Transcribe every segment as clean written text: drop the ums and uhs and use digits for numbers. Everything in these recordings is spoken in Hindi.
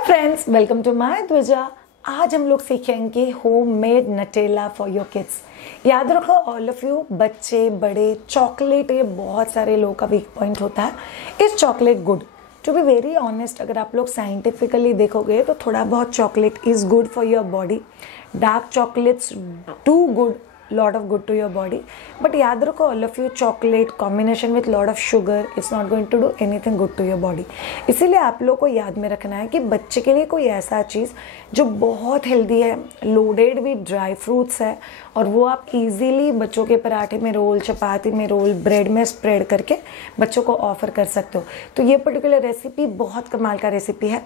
Hi friends, welcome to my Dhwaja. आज हम लोग सीखेंगे homemade Nutella for your kids. याद रखो ऑल ऑफ यू, बच्चे बड़े, चॉकलेट ये बहुत सारे लोगों का वीक पॉइंट होता है। Is chocolate good? To be very honest, अगर आप लोग साइंटिफिकली देखोगे तो थोड़ा बहुत chocolate is good for your body. Dark chocolates do good, lot of good to your body, but याद रखो all of you, chocolate combination with lot of sugar it's not going to do anything good to your body। इसीलिए आप लोग को याद में रखना है कि बच्चे के लिए कोई ऐसा चीज़ जो बहुत हेल्दी है, लोडेड विद ड्राई फ्रूट्स है, और वो आप इजीली बच्चों के पराठे में रोल, चपाती में रोल, ब्रेड में स्प्रेड करके बच्चों को ऑफर कर सकते हो। तो ये पर्टिकुलर रेसिपी बहुत कमाल का रेसिपी है।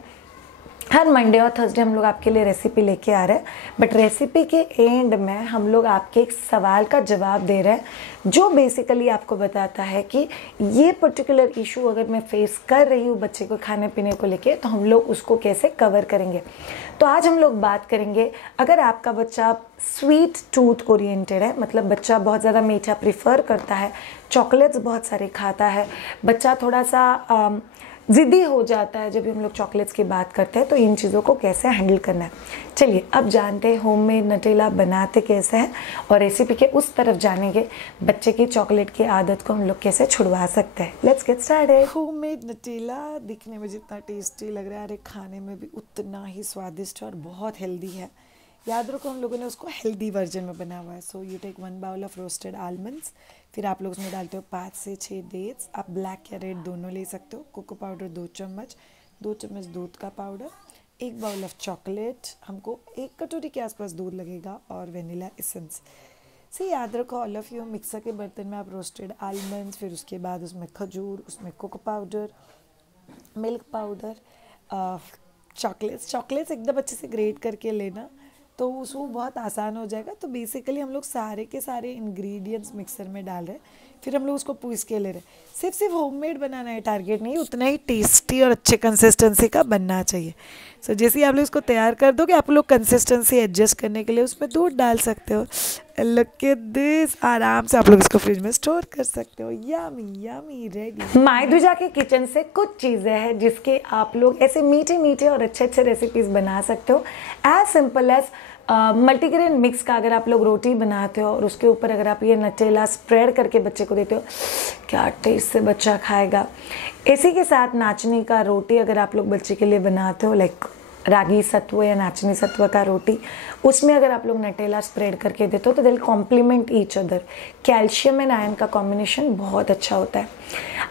हर मंडे और थर्सडे हम लोग आपके लिए रेसिपी लेके आ रहे हैं, बट रेसिपी के एंड में हम लोग आपके एक सवाल का जवाब दे रहे हैं जो बेसिकली आपको बताता है कि ये पर्टिकुलर इशू अगर मैं फेस कर रही हूँ बच्चे को खाने पीने को लेके, तो हम लोग उसको कैसे कवर करेंगे। तो आज हम लोग बात करेंगे, अगर आपका बच्चा स्वीट टूथ ओरिएंटेड है, मतलब बच्चा बहुत ज़्यादा मीठा प्रीफर करता है, चॉकलेट्स बहुत सारे खाता है, बच्चा थोड़ा सा ज़िद्दी हो जाता है जब हम लोग चॉकलेट्स की बात करते हैं, तो इन चीज़ों को कैसे हैंडल करना है। चलिए अब जानते हैं होममेड नटेला बनाते कैसे हैं, और रेसिपी के उस तरफ जानेंगे बच्चे की चॉकलेट की आदत को हम लोग कैसे छुड़वा सकते हैं। Let's get started. Homemade Nutella दिखने में जितना टेस्टी लग रहा है, अरे खाने में भी उतना ही स्वादिष्ट और बहुत हेल्दी है। याद रखो हम लोगों ने उसको हेल्दी वर्जन में बना हुआ है। So you take 1 bowl of roasted almonds, फिर आप लोग उसमें डालते हो 5 से 6 डेट्स, आप ब्लैक या रेड दोनों ले सकते हो। कोको पाउडर 2 चम्मच, 2 चम्मच दूध का पाउडर, 1 बाउल ऑफ चॉकलेट, हमको 1 कटोरी के आसपास दूध लगेगा, और वेनिला एसेंस से। याद रखो ऑल ऑफ यू, मिक्सर के बर्तन में आप रोस्टेड आलमंड्स, फिर उसके बाद उसमें खजूर, उसमें cocoa powder, milk powder, chocolates एकदम अच्छे से ग्रेट करके लेना, तो उसको बहुत आसान हो जाएगा। तो बेसिकली हम लोग सारे के सारे इंग्रेडिएंट्स मिक्सर में डाल रहे हैं, फिर हम लोग उसको पीस के ले रहे हैं। सिर्फ होममेड बनाना है, टारगेट नहीं, उतना ही टेस्टी और अच्छे कंसिस्टेंसी का बनना चाहिए। सो जैसे ही आप लोग इसको तैयार कर दोगे, आप लोग कंसिस्टेंसी एडजस्ट करने के लिए उसमें दूध डाल सकते हो। लुक एट दिस, आराम से आप लोग इसको फ्रिज में स्टोर कर सकते हो। Yummy yummy ready. माय ध्वजा के किचन से कुछ चीज़ें हैं जिसके आप लोग ऐसे मीठे मीठे और अच्छे अच्छे रेसिपीज़ बना सकते हो। As simple as multigrain mix का अगर आप लोग रोटी बनाते हो और उसके ऊपर अगर आप ये नटेला स्प्रेड करके बच्चे को देते हो, क्या टेस्ट से बच्चा खाएगा। इसी के साथ नाचनी का रोटी अगर आप लोग बच्चे के लिए बनाते हो, लाइक रागी सत्व या नाचनी सत्व का रोटी, उसमें अगर आप लोग नटेला स्प्रेड करके देते हो तो they'll complement each other. Calcium and iron का कॉम्बिनेशन बहुत अच्छा होता है।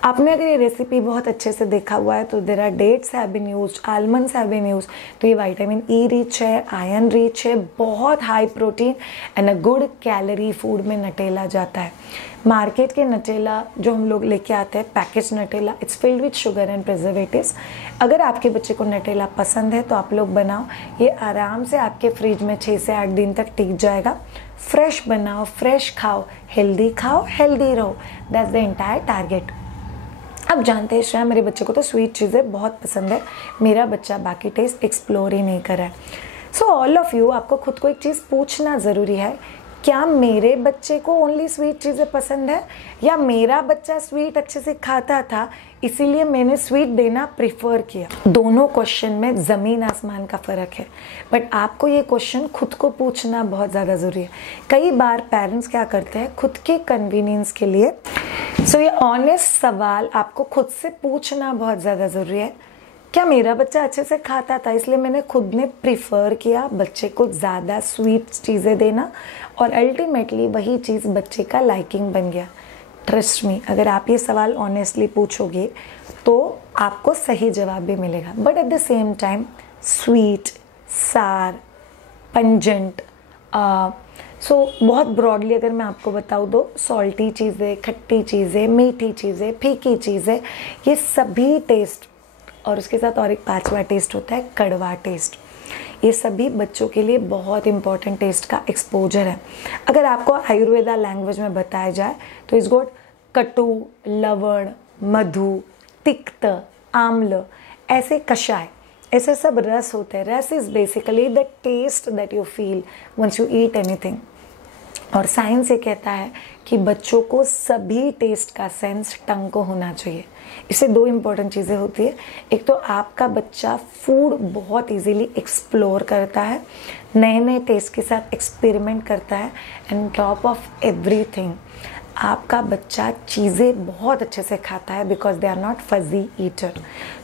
आपने अगर ये रेसिपी बहुत अच्छे से देखा हुआ है तो there are dates have been used, almonds have been used, तो ये विटामिन ई रिच है, आयरन रिच है, बहुत high protein and a good calorie food में नटेला जाता है। मार्केट के नटेला जो हम लोग लेके आते हैं, package Nutella, it's filled with sugar and preservatives. अगर आपके बच्चे को नटेला पसंद है तो आप लोग बनाओ, ये आराम से आपके फ्रिज में 6 से 8 दिन तक टिक जाएगा। फ्रेश बनाओ, फ्रेश खाओ, हेल्दी रहो, दैट्स द एंटायर टारगेट। अब जानते हैं श्रेया, मेरे बच्चे को तो स्वीट चीज़ें बहुत पसंद है, मेरा बच्चा बाकी टेस्ट एक्सप्लोर ही नहीं करा है। सो ऑल ऑफ यू, आपको खुद को एक चीज़ पूछना ज़रूरी है, क्या मेरे बच्चे को ओनली स्वीट चीज़ें पसंद है, या मेरा बच्चा स्वीट अच्छे से खाता था इसीलिए मैंने स्वीट देना प्रिफर किया। दोनों क्वेश्चन में ज़मीन आसमान का फ़र्क है, बट आपको ये क्वेश्चन खुद को पूछना बहुत ज़्यादा ज़रूरी है। कई बार पेरेंट्स क्या करते हैं खुद के कन्वीनियंस के लिए, सो ये ऑनेस्ट सवाल आपको खुद से पूछना बहुत ज़्यादा ज़रूरी है। क्या मेरा बच्चा अच्छे से खाता था इसलिए मैंने खुद ने प्रिफर किया बच्चे को ज़्यादा स्वीट चीज़ें देना, और अल्टीमेटली वही चीज़ बच्चे का लाइकिंग बन गया। ट्रस्ट मी, अगर आप ये सवाल ऑनेस्टली पूछोगे तो आपको सही जवाब भी मिलेगा। But at the same time sweet, सार, पंजेंट, सो बहुत ब्रॉडली अगर मैं आपको बताऊँ तो सॉल्टी चीज़ें, खट्टी चीज़ें, मीठी चीज़ें, फीकी चीज़ें, ये सभी टेस्ट, और उसके साथ और एक 5वां टेस्ट होता है कड़वा टेस्ट, ये सभी बच्चों के लिए बहुत इंपॉर्टेंट टेस्ट का एक्सपोजर है। अगर आपको आयुर्वेदा लैंग्वेज में बताया जाए तो इस गोट कटु, लवण, मधु, तिक्त, आम्ल, ऐसे कषाय, ऐसे सब रस होते हैं। Ras is basically the taste that you feel once you eat anything. और साइंस ये कहता है कि बच्चों को सभी टेस्ट का सेंस टंग को होना चाहिए। इससे दो इम्पॉर्टेंट चीज़ें होती है। एक तो आपका बच्चा फूड बहुत इजीली एक्सप्लोर करता है, नए नए टेस्ट के साथ एक्सपेरिमेंट करता है, एंड टॉप ऑफ एवरीथिंग आपका बच्चा चीज़ें बहुत अच्छे से खाता है because they are not fussy eater.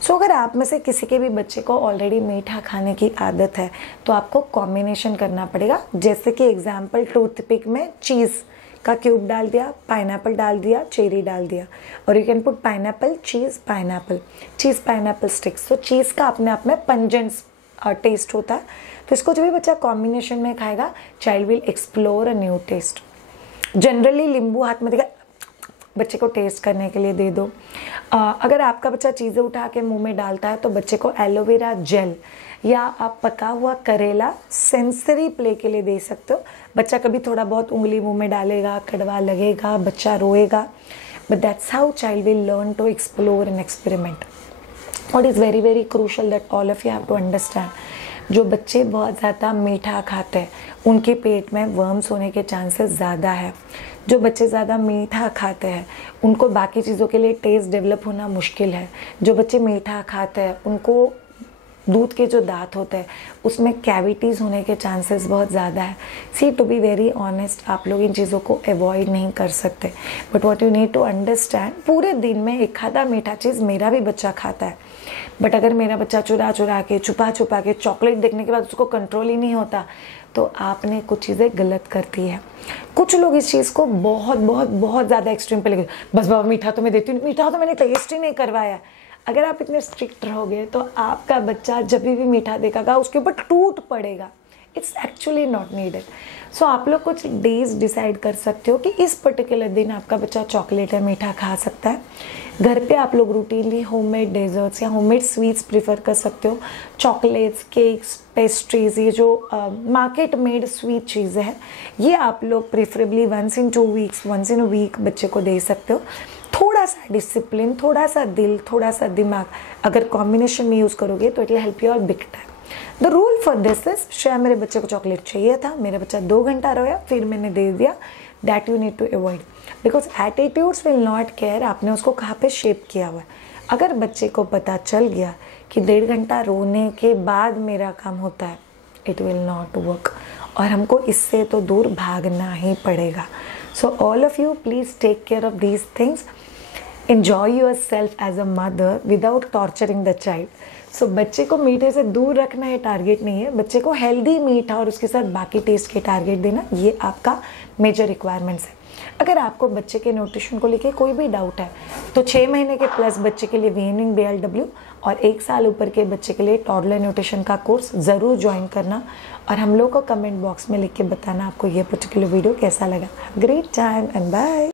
So अगर आप में से किसी के भी बच्चे को ऑलरेडी मीठा खाने की आदत है तो आपको कॉम्बिनेशन करना पड़ेगा। जैसे कि एग्जाम्पल, टूथपिक में चीज़ का क्यूब डाल दिया, पाइनएप्पल डाल दिया, चेरी डाल दिया, और you can put pineapple, cheese, pineapple sticks. तो चीज़ का अपने आप में पंजेंट टेस्ट होता है, तो इसको जो भी बच्चा कॉम्बिनेशन में खाएगा, child will explore a new taste. Generally नींबू हाथ में देगा, बच्चे को टेस्ट करने के लिए दे दो। अगर आपका बच्चा चीज़ें उठा के मुंह में डालता है तो बच्चे को एलोवेरा जेल या आप पका हुआ करेला सेंसरी प्ले के लिए दे सकते हो। बच्चा कभी थोड़ा बहुत उंगली मुंह में डालेगा, कड़वा लगेगा, बच्चा रोएगा, but that's how child will learn to explore and experiment. What is very very crucial that all of you have to understand, जो बच्चे बहुत ज़्यादा मीठा खाते हैं उनके पेट में वर्म्स होने के चांसेस ज़्यादा है। जो बच्चे ज़्यादा मीठा खाते हैं उनको बाकी चीज़ों के लिए टेस्ट डेवलप होना मुश्किल है। जो बच्चे मीठा खाते हैं उनको दूध के जो दांत होते हैं उसमें कैविटीज़ होने के चांसेस बहुत ज़्यादा है। See, to be very honest, आप लोग इन चीज़ों को अवॉइड नहीं कर सकते, but what you need to understand, पूरे दिन में एक आधा मीठा चीज़ मेरा भी बच्चा खाता है, बट अगर मेरा बच्चा चुरा चुरा के, छुपा छुपा के चॉकलेट देखने के बाद उसको कंट्रोल ही नहीं होता, तो आपने कुछ चीज़ें गलत करती है। कुछ लोग इस चीज़ को बहुत बहुत बहुत ज़्यादा एक्सट्रीम पे लेके, बस बाबा मीठा तो मैं देती हूँ, मीठा तो मैंने टेस्ट ही नहीं करवाया। अगर आप इतने स्ट्रिक्ट रहोगे तो आपका बच्चा जब भी मीठा देखेगा उसके ऊपर टूट पड़ेगा। It's actually not needed. So आप लोग कुछ डेज डिसाइड कर सकते हो कि इस पर्टिकुलर दिन आपका बच्चा चॉकलेट या मीठा खा सकता है। घर पे आप लोग रूटीनली होममेड डेजर्ट्स या होममेड स्वीट्स प्रीफर कर सकते हो। चॉकलेट्स, केक्स, पेस्ट्रीज, ये जो मार्केट मेड स्वीट चीज़ें हैं, ये आप लोग preferably once in 2 weeks, once in a week बच्चे को दे सकते हो। थोड़ा सा डिसिप्लिन, थोड़ा सा दिल, थोड़ा सा दिमाग अगर कॉम्बिनेशन में यूज़ करोगे तो it will help you out big time. The rule for this is, शायद मेरे बच्चे को चॉकलेट चाहिए था, मेरा बच्चा 2 घंटा रोया, फिर मैंने दे दिया, that you need to avoid, because attitudes will not care आपने उसको कहाँ पे शेप किया हुआ है। अगर बच्चे को पता चल गया कि 1.5 घंटा रोने के बाद मेरा काम होता है, इट विल नॉट वर्क, और हमको इससे तो दूर भागना ही पड़ेगा। So all of you please take care of these things. Enjoy yourself as a mother without torturing the child. So बच्चे को मीठे से दूर रखना ये टारगेट नहीं है, बच्चे को हेल्दी मीठा और उसके साथ बाकी टेस्ट के टारगेट देना, ये आपका मेजर रिक्वायरमेंट्स है। अगर आपको बच्चे के न्यूट्रिशन को लेके कोई भी डाउट है तो 6 महीने के प्लस बच्चे के लिए वीनिंग BLW और 1 साल ऊपर के बच्चे के लिए टॉडलर न्यूट्रिशन का कोर्स ज़रूर ज्वाइन करना, और हम लोग को कमेंट बॉक्स में लिख के बताना आपको ये पर्टिकुलर वीडियो कैसा लगा। Great time and bye.